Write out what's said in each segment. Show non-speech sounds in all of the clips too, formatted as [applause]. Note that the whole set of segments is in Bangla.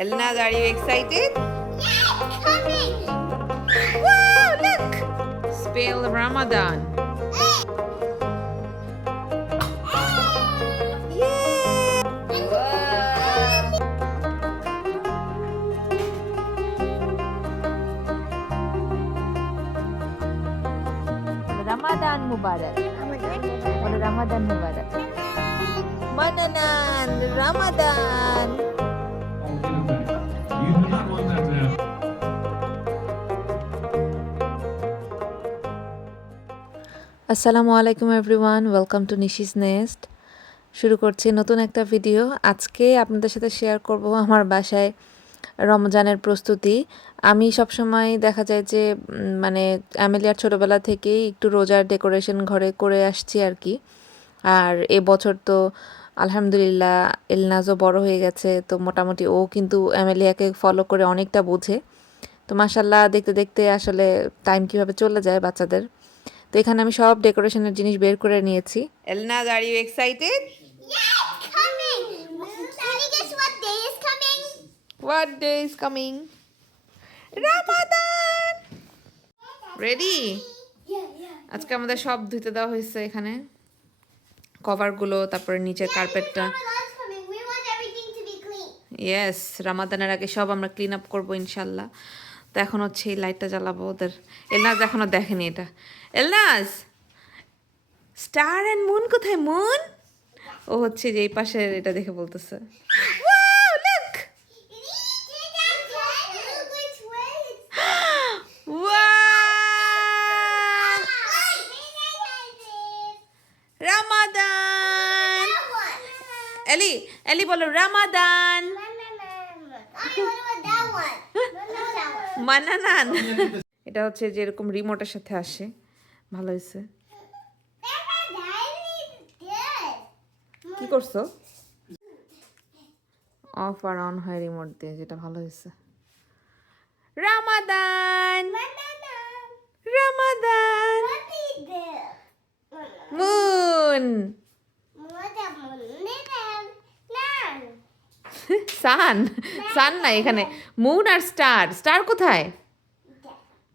Elnaz, are you excited? Yeah, coming. Wow, look! Spell Ramadan. Yay! Wow! Ramadan Mubarak. Ramadan Mubarak. Mananan, Ramadan. আসসালামু আলাইকুম everyone, welcome to Nishi's nest. শুরু করছি নতুন একটা ভিডিও। আজকে আপনাদের সাথে শেয়ার করব আমার বাসায় রমজানের প্রস্তুতি। আমি সবসময় দেখা যায় যে মানে অ্যামেলিয়ার ছোটোবেলা থেকেই একটু রোজার ডেকোরেশন ঘরে করে আসছি আর কি। আর এবছর তো আলহামদুলিল্লাহ এলনাজও বড় হয়ে গেছে, তো মোটামুটি ও কিন্তু অ্যামেলিয়াকে ফলো করে অনেকটা বোঝে। তো মাসাল্লাহ দেখতে দেখতে আসলে টাইম কীভাবে চলে যায় বাচ্চাদের। তো এখানে আমি সব ডেকোরেশনের জিনিস বের করে নিয়েছি Elnaz, are you excited? What day is coming? What day is coming? Ramadan! Ready? আজকে আমাদের সব ধুতে দেওয়া হয়েছে এখানে কভারগুলো তারপরে নিচের কার্পেটটা Ramadan's coming. We want everything to be clean. Yes রামাদানের আগে সব আমরা ক্লিন আপ করব ইনশাল্লাহ তো এখন হচ্ছে এই লাইটটা জ্বালাবো ওদের। এলনাজ এখনও দেখেনি এটা। এলনাজ স্টার অ্যান্ড মুন কোথায়? মুন ও হচ্ছে যে এই পাশের এটা দেখে বলতেছে! রামাদান এলি এলি বলো রামাদান মানানান এটা হচ্ছে যে এরকম রিমোটের সাথে আসে। ভালো হয়েছে। কি করছ? অফ আর অন হয় রিমোট দিয়ে যেটা ভালো হয়েছে। Ramadan! Ramadan! Moon! Sun! সান না এখানে মুন আর স্টার স্টার কোথায়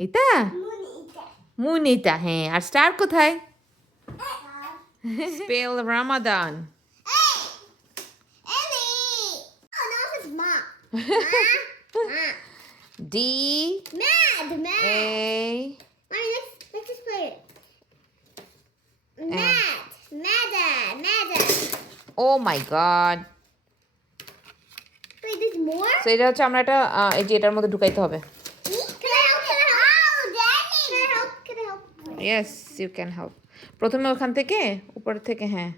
এটা মুন এটা হ্যাঁ আর স্টার কোথায় spell Ramadan D Mad, mad. A Mommy, let's let's just play it. Mad, madder, madder. Oh my god Wait, there's more? তো এটা হচ্ছে আমরা এটা এই যে এটার মধ্যে ঢুকাইতে হবে? Oh? Yes you can help প্রথমে ওখান থেকে উপর থেকে হ্যাঁ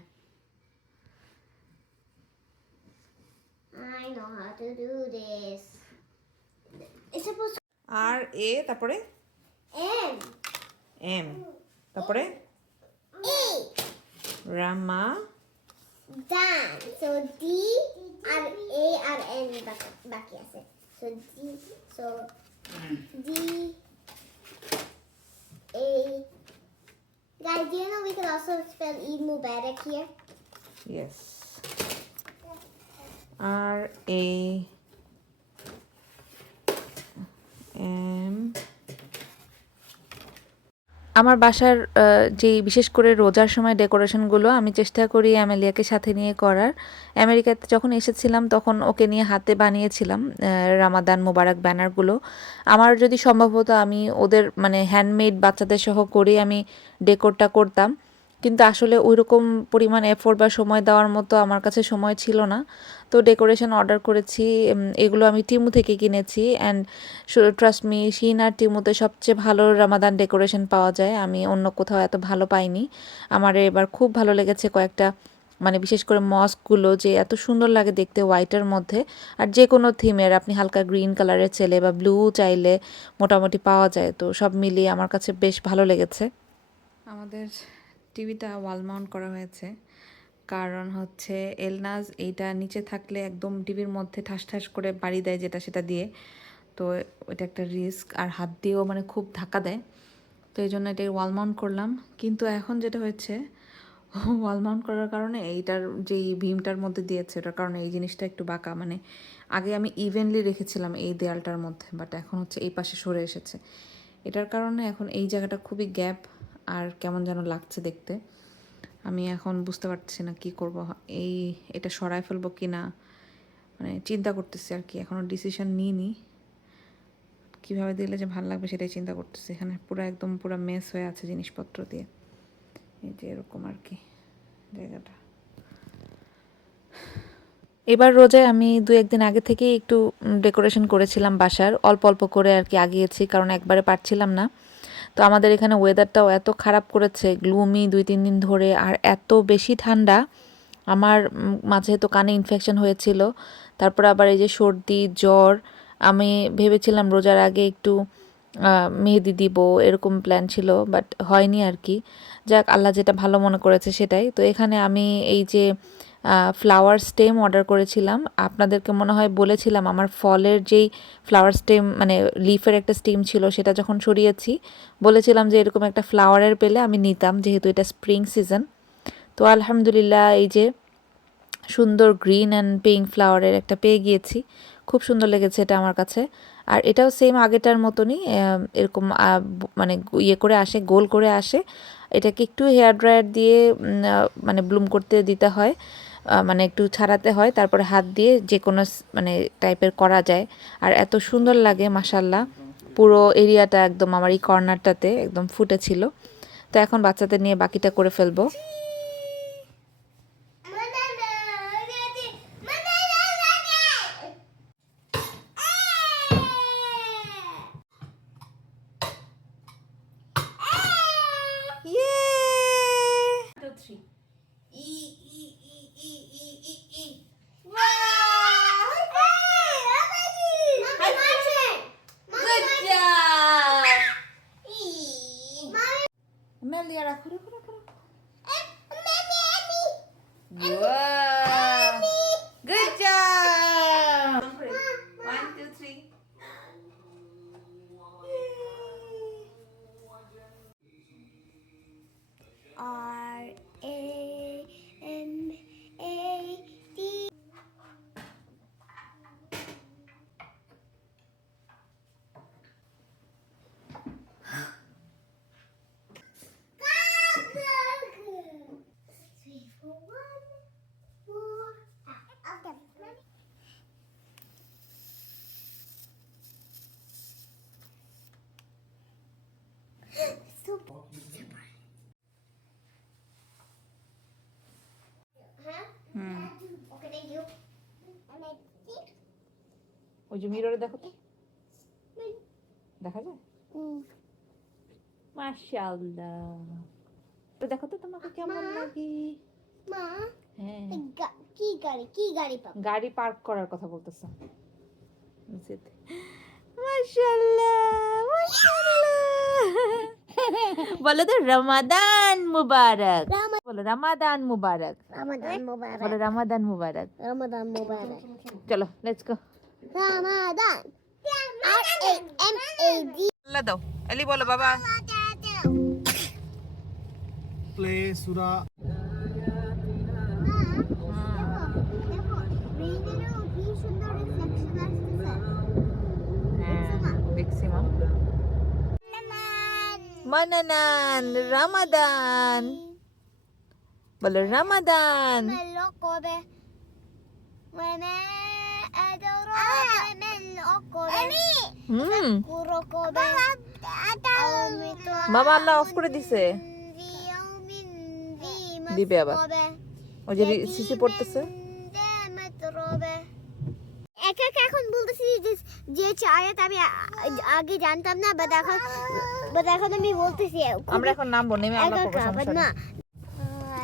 আর এ তারপরে M. এম তারপরে E. রামা Dan. So D and A and N back back yes. So D so D A Guys, do you know we could also spell Eid Mubarak here? Yes R A M আমার বাসার যে বিশেষ করে রোজার সময় ডেকোরেশনগুলো আমি চেষ্টা করি অ্যামেলিয়াকে সাথে নিয়ে করার। আমেরিকাতে যখন এসেছিলাম তখন ওকে নিয়ে হাতে বানিয়েছিলাম রামাদান মোবারক ব্যানারগুলো আমার যদি সম্ভব হতো আমি ওদের মানে হ্যান্ডমেড বাচ্চাদের সহ করে আমি ডেকোরটা করতাম। কিন্তু আসলে ওই রকম পরিমাণ এফোর্ট বা সময় দেওয়ার মতো আমার কাছে সময় ছিল না। তো ডেকোরেশন অর্ডার করেছি এগুলো আমি টিমু থেকে কিনেছি অ্যান্ড ট্রাস্ট মি শিন আর টিমুতে সবচেয়ে ভালো রামাদান ডেকোরেশন পাওয়া যায়। আমি অন্য কোথাও এত ভালো পাইনি। আমার এবার খুব ভালো লেগেছে কয়েকটা মানে বিশেষ করে মস্কগুলো যে এত সুন্দর লাগে দেখতে হোয়াইটের মধ্যে। আর যে কোনো থিমের আপনি হালকা গ্রিন কালারের ছেলে বা ব্লু চাইলে মোটামুটি পাওয়া যায়। তো সব মিলিয়ে আমার কাছে বেশ ভালো লেগেছে। আমাদের টিভিটা ওয়াল মাউন্ট করা হয়েছে। কারণ হচ্ছে এলনাজ এইটা নিচে থাকলে একদম টিভির মধ্যে ঠাস ঠাস করে বাড়ি দেয় যেটা সেটা দিয়ে। তো এটা একটা রিস্ক আর হাত দিয়েও মানে খুব ধাক্কা দেয়। তো এই জন্য এটা ওয়াল মাউন্ট করলাম। কিন্তু এখন যেটা হয়েছে [laughs] ওয়াল মাউন্ট করার কারণে এইটার যেই ভীমটার মধ্যে দিয়েছে ওটার কারণে এই জিনিসটা একটু বাঁকা। মানে আগে আমি ইভেনলি রেখেছিলাম এই দেয়ালটার মধ্যে বাট এখন হচ্ছে এই পাশে সরে এসেছে। এটার কারণে এখন এই জায়গাটা খুবই গ্যাপ আর কেমন যেন লাগছে দেখতে। আমি এখন বুঝতে পারছি না কি করব। এই এটা সরায় ফেলব কি না মানে চিন্তা করতেছি আর কি এখনও ডিসিশন নিইনি। কীভাবে দিলে যে ভালো লাগবে সেটাই চিন্তা করতেছি। এখানে পুরো একদম পুরো মেস হয়ে আছে জিনিসপত্র দিয়ে। এই যে এরকম আর কি জায়গাটা। এবার রোজায় আমি দু একদিন আগে থেকেই একটু ডেকোরেশন করেছিলাম বাসার। অল্প অল্প করে আর কি আগিয়েছি, কারণ একবারে পারছিলাম না। তো আমাদের এখানে ওয়েদারটাও এত খারাপ করেছে গ্লুমি দুই, তিন দিন ধরে, আর এত বেশি ঠান্ডা। আমার মাঝে তো কানে ইনফেকশন হয়েছিল, তারপর আবার এই যে সর্দি, জ্বর, আমি ভেবেছিলাম রোজার আগে একটু মেহেদি দিব, এরকম প্ল্যান ছিল বাট হয়নি আর কি। যাক, আল্লাহ যেটা ভালো মনে করেছে সেটাই। তো এখানে আমি এই যে ফ্লাওয়ার স্টেম অর্ডার করেছিলাম। আপনাদেরকে মনে হয় বলেছিলাম, আমার ফলের যেই ফ্লাওয়ার স্টেম মানে লিফের একটা স্টিম ছিল, সেটা যখন সরিয়েছি, বলেছিলাম যে এরকম একটা ফ্লাওয়ারের পেলে আমি নিতাম, যেহেতু এটা স্প্রিং সিজন তো আলহামদুলিল্লাহ, এই যে সুন্দর গ্রিন অ্যান্ড পিঙ্ক ফ্লাওয়ারের একটা পেয়ে গিয়েছি। খুব সুন্দর লেগেছে এটা আমার কাছে। আর এটাও সেম আগেটার মতনই এরকম মানে ইয়ে করে আসে, গোল করে আসে। এটাকে একটু হেয়ার ড্রায়ার দিয়ে মানে ব্লুম করতে দিতে হয়। মানে একটু ছাড়াতে হয়, তারপরে হাত দিয়ে যে কোনো মানে টাইপের করা যায়। আর এত সুন্দর লাগে মাসাল্লাহ পুরো এরিয়াটা একদম আমার এই কর্নারটাতে একদম ফুটেছিল। তো এখন বাচ্চাদের নিয়ে বাকিটা করে ফেলব। ওই যে মিররে দেখো তো? দেখা যায়? মাশাআল্লাহ। তো দেখো তো তোমাকে কেমন লাগে? মা? হ্যাঁ। কি গাড়ি কি গাড়ি পাবো? গাড়ি পার্ক করার কথা বলতেছে। মাশাআল্লাহ মাশাআল্লাহ। বলো তো রমাদান মুবারক। বলো রমাদান মুবারক। রমাদান মোবারক। বলো রমাদান মুবারক। রমাদান মোবারক। চলো let's go Ramadan R A M A D আল্লাহ দাও আলি বলো বাবা প্লে সুরা Mananan, Ramadan. Balo Ramadan. Malo ko be. Manan. Allah off করে দিছে। দিবে আবার। ওই যে পড়তেছে। এখন বলতেছি যে আমি আগে জানতাম না বাট এখন বাট এখন আমি বলতেছি। আমরা এখন আমরা না।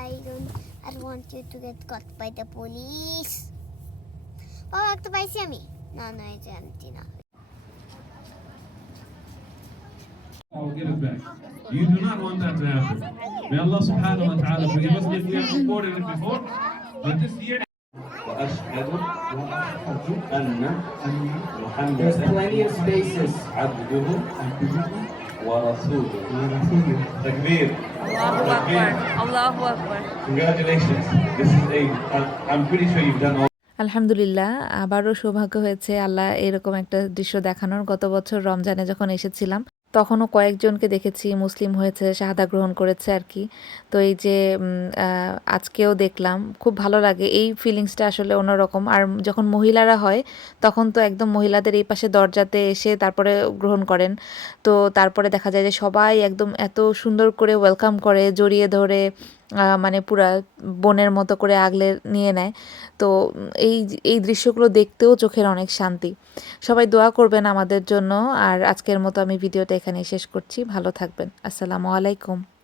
I don't I want you to get caught by the police ও একটা পাইছি আমি। না না এটা আমি না। I will give it back. You do not want that to happen. May Allah subhanahu wa ta'ala forgive us if we have reported it before. But this year, وأشهد أن There's محمدا plenty of spaces. عبده ورسوله. Takbir. আল্লাহু আকবার আল্লাহু আকবার Congratulations. This is a. I'm- I'm pretty sure you've done all. আলহামদুলিল্লাহ আবারও সৌভাগ্য হয়েছে আল্লাহ এরকম একটা দৃশ্য দেখানোর গত বছর রমজানে যখন এসেছিলাম তখনও কয়েকজনকে দেখেছি, মুসলিম হয়েছে, শাহাদা গ্রহণ করেছে আর কি। তো এই যে আজকেও দেখলাম, খুব ভালো লাগে। এই ফিলিংসটা আসলে অন্যরকম। আর যখন মহিলারা হয়, তখন তো একদম মহিলাদের এই পাশে দরজাতে এসে তারপরে গ্রহণ করেন। তো তারপরে দেখা যায় যে সবাই একদম এত সুন্দর করে ওয়েলকাম করে, জড়িয়ে ধরে মানে পুরা বনের মতো করে আগলে নিয়ে নেয়। তো এই এই দৃশ্যগুলো দেখতেও চোখের অনেক শান্তি। সবাই দোয়া করবেন আমাদের জন্য। আর আজকের মতো আমি ভিডিওটা এখানেই শেষ করছি। ভালো থাকবেন। আসসালামু আলাইকুম।